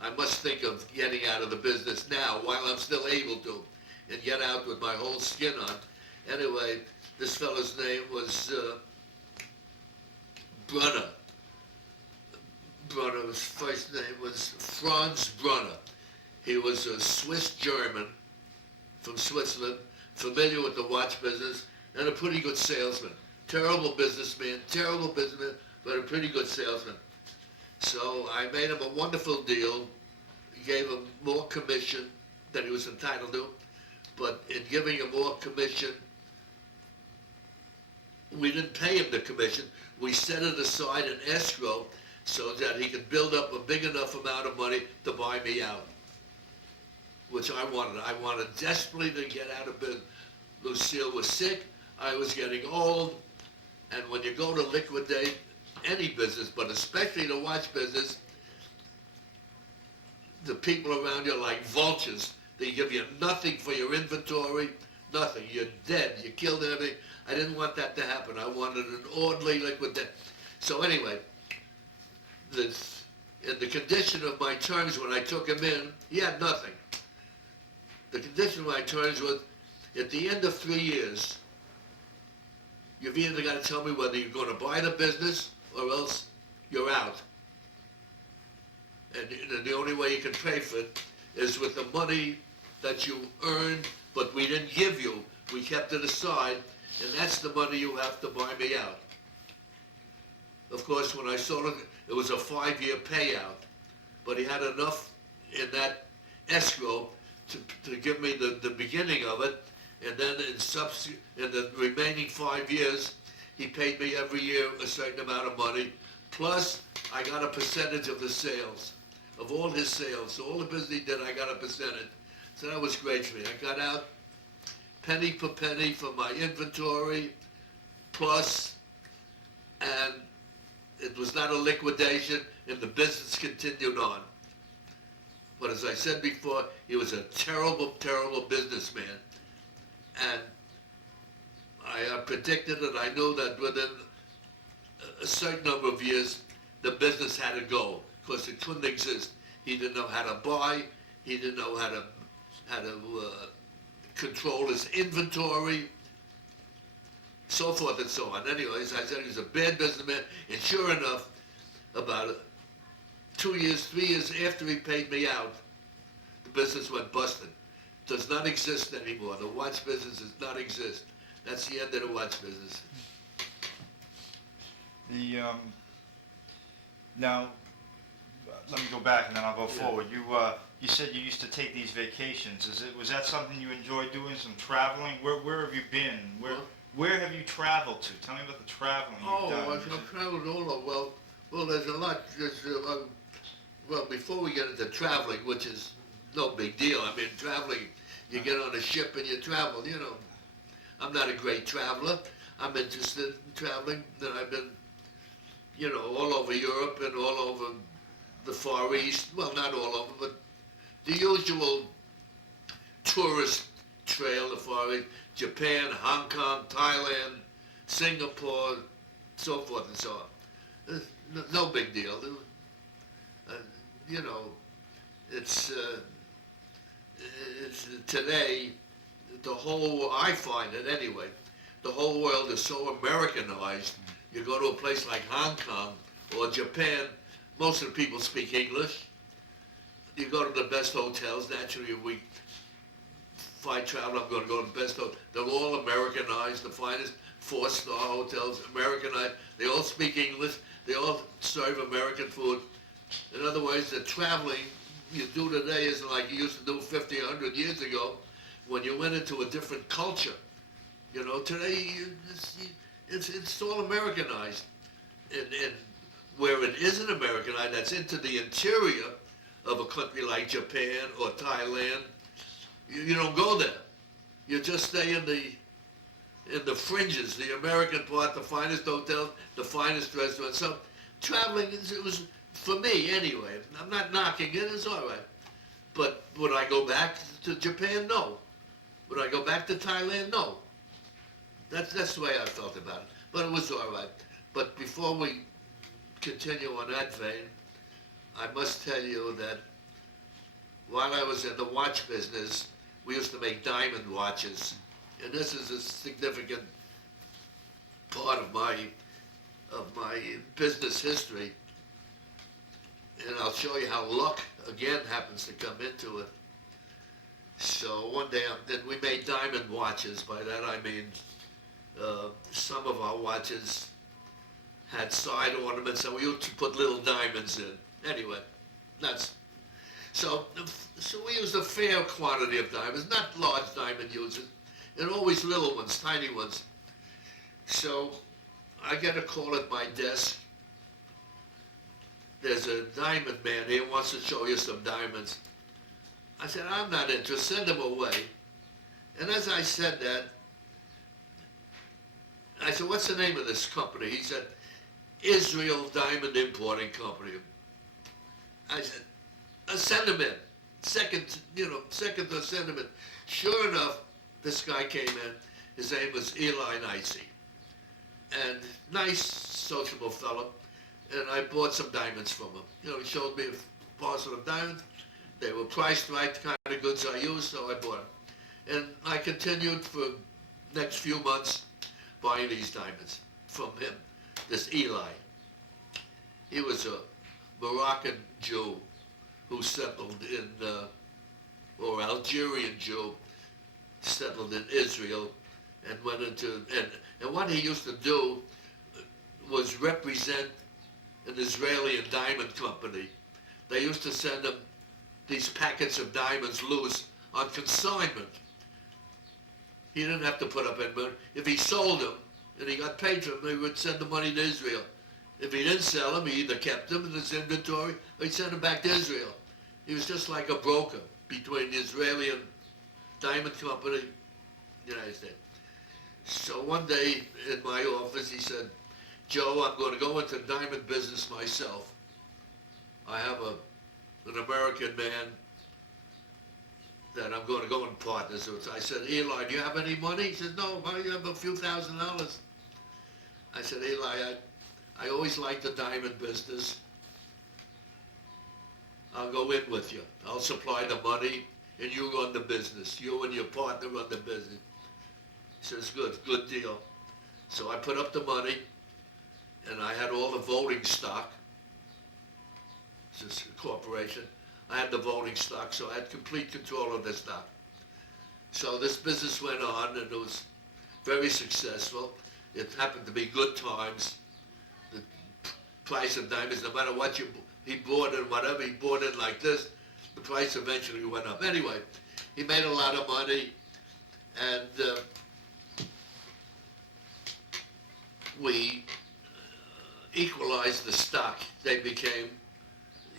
I must think of getting out of the business now while I'm still able to, and get out with my whole skin on. Anyway, this fellow's name was Brunner. Brunner's first name was Franz Brunner. He was a Swiss German from Switzerland, familiar with the watch business, and a pretty good salesman. Terrible businessman, but a pretty good salesman. So I made him a wonderful deal, gave him more commission than he was entitled to, but in giving him more commission, we didn't pay him the commission. We set it aside in escrow so that he could build up a big enough amount of money to buy me out, which I wanted. I wanted desperately to get out of business. Lucille was sick, I was getting old, and when you go to liquidate any business, but especially the watch business, the people around you are like vultures. They give you nothing for your inventory, nothing. You're dead, you killed everything. I didn't want that to happen. I wanted an orderly liquidation. So anyway, in the condition of my terms when I took him in, he had nothing. The condition of my terms was, at the end of 3 years, you've either got to tell me whether you're going to buy the business or else you're out. And the only way you can pay for it is with the money that you earned, but we didn't give you. We kept it aside, and that's the money you have to buy me out. Of course, when I sold it, it was a 5-year payout, but he had enough in that escrow to give me the beginning of it, and then in the remaining 5 years, he paid me every year a certain amount of money, plus I got a percentage of the sales, of all his sales. So all the business he did, I got a percentage. So that was great for me. I got out penny per penny from my inventory, plus, and it was not a liquidation, and the business continued on. But as I said before, he was a terrible, terrible businessman. And I predicted and I knew that within a certain number of years, the business had to go, because it couldn't exist. He didn't know how to buy, he didn't know how to control his inventory, so forth and so on. Anyways, I said he was a bad businessman, and sure enough, about 2 years, 3 years after he paid me out, the business went busted. Does not exist anymore. The watch business does not exist. That's the end of the watch business. Now, let me go back and then I'll go forward. You said you used to take these vacations. Was that something you enjoyed doing? Some traveling? Where have you been? Where have you traveled to? Tell me about the traveling you've done. I've traveled all over. Well, there's a lot. Well, before we get into traveling, which is no big deal. I mean, traveling, you get on a ship and you travel, I'm not a great traveler. I'm interested in traveling. I've been, all over Europe and all over the Far East. Well, not all over, but the usual tourist trail, the Far East. Japan, Hong Kong, Thailand, Singapore, so forth and so on. No big deal. It's today, I find it anyway, the whole world is so Americanized. You go to a place like Hong Kong or Japan, most of the people speak English. You go to the best hotels, naturally if I travel, I'm going to go to the best hotels. They're all Americanized, the finest 4-star hotels, Americanized. They all speak English. They all serve American food. In other words, they're traveling you do today isn't like you used to do 50, 100 years ago when you went into a different culture. You know, today it's all Americanized. And where it isn't Americanized, that's into the interior of a country like Japan or Thailand, you don't go there. You just stay in the fringes, the American part, the finest hotels, the finest restaurants. So traveling, it was, for me anyway, I'm not knocking it, it's all right. But would I go back to Japan? No. Would I go back to Thailand? No. That's the way I felt about it. But it was all right. But before we continue on that vein, I must tell you that while I was in the watch business, we used to make diamond watches. And this is a significant part of my business history. And I'll show you how luck, again, happens to come into it. So one day, we made diamond watches. By that I mean, some of our watches had side ornaments, and we used to put little diamonds in. Anyway, so we used a fair quantity of diamonds, not large diamond users, and always little ones, tiny ones. So I get a call at my desk. There's a diamond man here, wants to show you some diamonds. I said, I'm not interested, send him away. And as I said that, I said, what's the name of this company? He said, Israel Diamond Importing Company. I said, send him in. Second to send him in. Sure enough, this guy came in. His name was Eli Nicey. And nice, sociable fellow. And I bought some diamonds from him. You know, he showed me a parcel of diamonds. They were priced right, the kind of goods I used, so I bought them. And I continued for the next few months buying these diamonds from him, this Eli. He was a Moroccan Jew who settled in, or Algerian Jew, settled in Israel and went into, and what he used to do was represent an Israeli diamond company. They used to send him these packets of diamonds loose on consignment. He didn't have to put up any money. If he sold them and he got paid for them, they would send the money to Israel. If he didn't sell them, he either kept them in his inventory or he'd send them back to Israel. He was just like a broker between the Israeli and diamond company, United States. So one day in my office, he said, Joe, I'm going to go into the diamond business myself. I have an American man that I'm going to go in partners with. I said, Eli, do you have any money? He said, no, I have a few $1,000s. I said, Eli, I always liked the diamond business. I'll go in with you. I'll supply the money, and you run the business. You and your partner run the business. He says, good deal. So I put up the money, and I had all the voting stock. It's a corporation. I had the voting stock, so I had complete control of the stock. So this business went on, and it was very successful. It happened to be good times. The price of diamonds, no matter what he bought in, whatever he bought in like this, the price eventually went up. Anyway, he made a lot of money, and we equalized the stock. They became,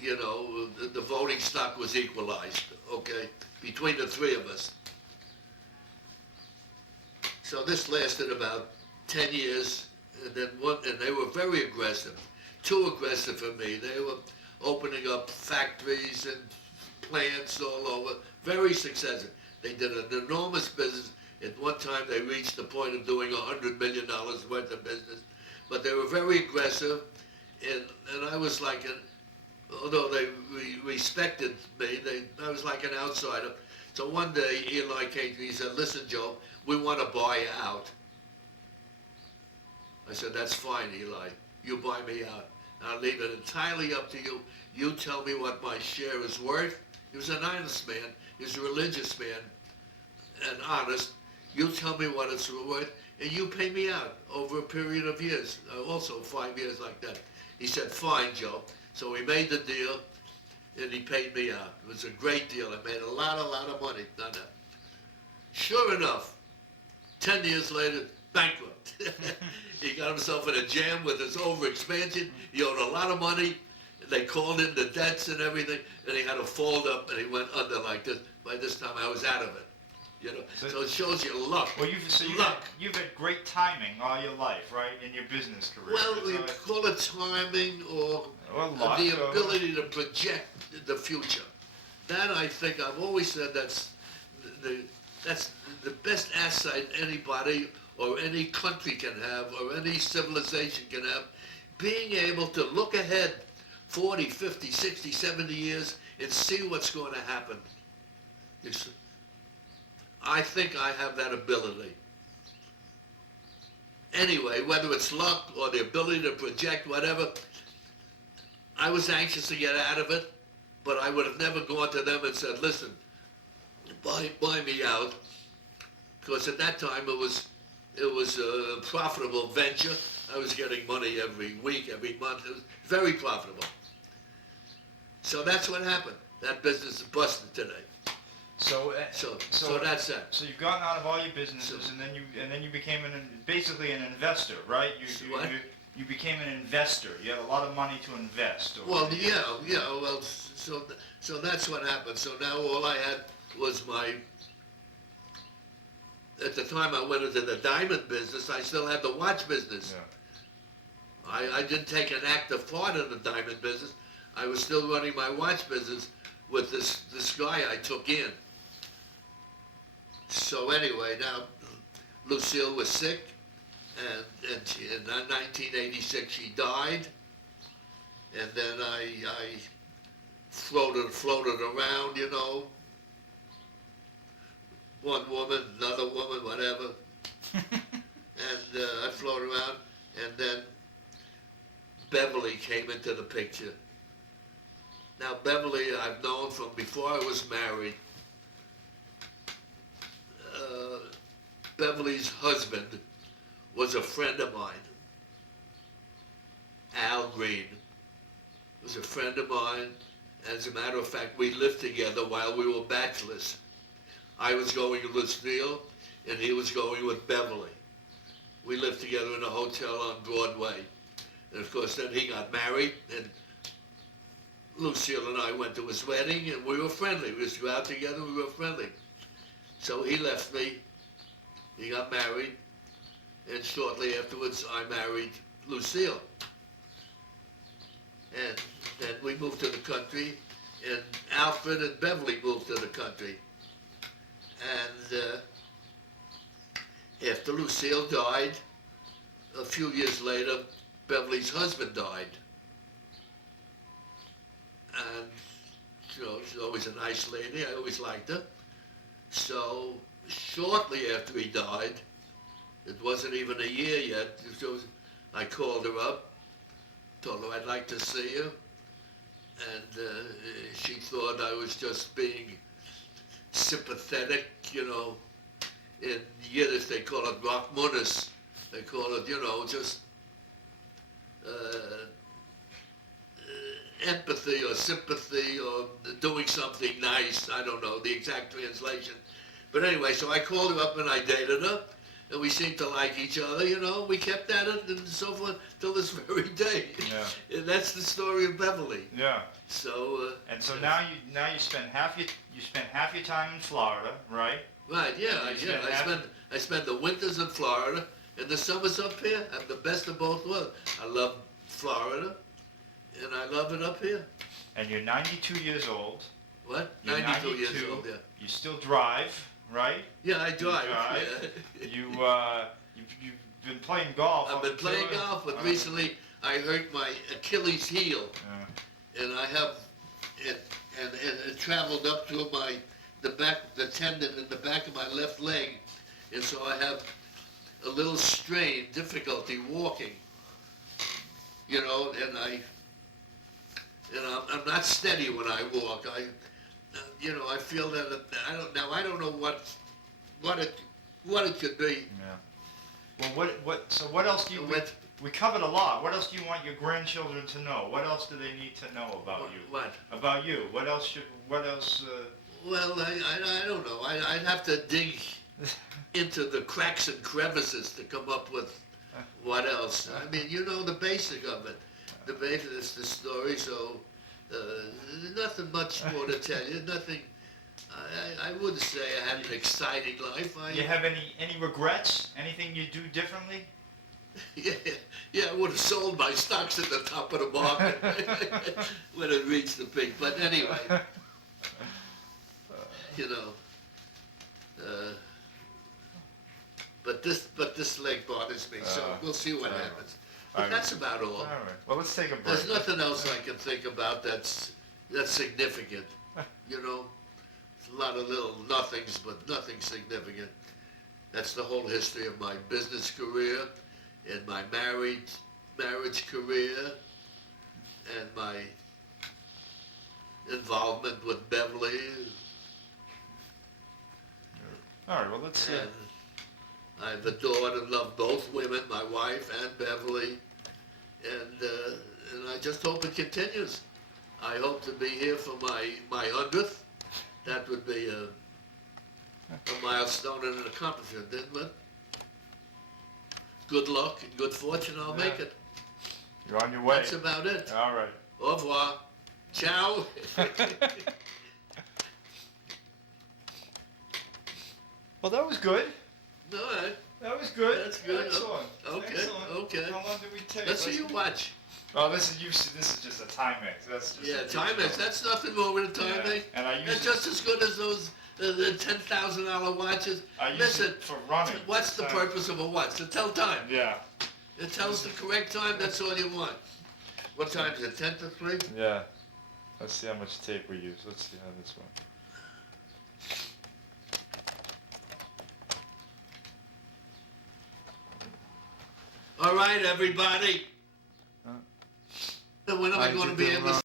you know, the voting stock was equalized, okay, between the three of us. So this lasted about 10 years, and then and they were very aggressive, too aggressive for me. They were opening up factories and plants all over, very successful. They did an enormous business. At one time, they reached the point of doing $100 million worth of business, but they were very aggressive, and I was like, although they respected me, I was like an outsider. So one day, Eli came to me, he said, listen, Joe, we want to buy you out. I said, that's fine, Eli. You buy me out. I'll leave it entirely up to you. You tell me what my share is worth. He was an honest man. He was a religious man and honest. You tell me what it's worth, and you pay me out over a period of years, also 5 years like that. He said, fine, Joe. So we made the deal, and he paid me out. It was a great deal. I made a lot of money on that. Sure enough, 10 years later, bankrupt. He got himself in a jam with his overexpansion. He owed a lot of money. They called in the debts and everything, and he had to fold up, and he went under like this. By this time, I was out of it. You know, so it shows you luck. Well, you've had great timing all your life, right, in your business career. Well, we call it timing or luck, the ability to project the future. That I think I've always said that's the best asset anybody or any country can have or any civilization can have, being able to look ahead 40, 50, 60, 70 years and see what's going to happen. I think I have that ability. Anyway, whether it's luck or the ability to project whatever, I was anxious to get out of it, but I would have never gone to them and said, listen, buy me out, because at that time it was a profitable venture. I was getting money every week, every month. It was very profitable. So that's what happened. That business is busted today. So that's that. So you've gotten out of all your businesses, and then you became basically an investor, right? You became an investor. You had a lot of money to invest. Well, yeah. Well, so that's what happened. So now all I had was at the time I went into the diamond business, I still had the watch business. Yeah. I didn't take an active part in the diamond business. I was still running my watch business with this guy I took in. So anyway, now Lucille was sick, and in 1986 she died, and then I floated around, you know, one woman, another woman, whatever, and I floated around, and then Beverly came into the picture. Now Beverly I've known from before I was married. Beverly's husband was a friend of mine. Al Green was a friend of mine. As a matter of fact, we lived together while we were bachelors. I was going to Lucille, and he was going with Beverly. We lived together in a hotel on Broadway. And of course, then he got married, and Lucille and I went to his wedding, and we were friendly. We used to go out together, we were friendly. So he left me, he got married, and shortly afterwards I married Lucille. And then we moved to the country, and Alfred and Beverly moved to the country. And after Lucille died, a few years later, Beverly's husband died. And, you know, she's always a nice lady. I always liked her. So, shortly after he died, it wasn't even a year yet, I called her up, told her I'd like to see her, and she thought I was just being sympathetic, you know. In Yiddish they call it Rachmanis. They call it, you know, just empathy or sympathy or doing something nice. I don't know the exact translation. But anyway, so I called her up and I dated her, and we seemed to like each other, you know. We kept at it and so forth till this very day. Yeah. And that's the story of Beverly. Yeah. So. And so now you spend half your time in Florida, right? Right. Yeah. I spend the winters in Florida and the summers up here. I'm the best of both worlds. I love Florida, and I love it up here. And you're 92 years old. What? 92 years old. Yeah. You still drive, right? Yeah, I drive. Yeah. You've been playing golf. I've been playing golf, but recently I hurt my Achilles heel, and I have it traveled up to the tendon in the back of my left leg, and so I have a little strain, difficulty walking. You know, and I'm not steady when I walk. I feel that I don't know what it could be. Yeah. Well, so what else do you? we covered a lot. What else do you want your grandchildren to know? What else do they need to know about you? What? About you? What else? Well, I don't know. I'd have to dig into the cracks and crevices to come up with what else. I mean, you know the basic of it. The basic is the story, so nothing much more to tell you. Nothing. I wouldn't say I had an exciting life. You have any regrets? Anything you do differently? Yeah, I would have sold my stocks at the top of the market when it reached the peak. But anyway, you know. But this leg bothers me, so we'll see what happens. But that's about all. All right. Well, let's take a break. There's nothing else I can think about that's significant. You know, it's a lot of little nothings, but nothing significant. That's the whole history of my business career, and my marriage career, and my involvement with Beverly. All right. Well, let's. And I've adored and loved both women, my wife and Beverly, and I just hope it continues. I hope to be here for my 100th. That would be a milestone and an accomplishment, didn't it? Good luck and good fortune, I'll make it. You're on your way. That's about it. All right. Au revoir. Ciao. Well, that was good. All right. That was good. That's good. Excellent. Okay. Excellent. Okay. How long did we take? Let's see you watch. Oh, this is just a Timex. That's just Yeah, a Timex. That's nothing wrong with a Timex. And I use It's just as good as those the $10,000 watches. I use Listen, it for running. what's the purpose of a watch? To tell time. Yeah. It tells the correct time. That's all you want. What time is it? 10 to 3? Yeah. Let's see how much tape we use. Let's see how this one. All right, everybody. When am I going to be able to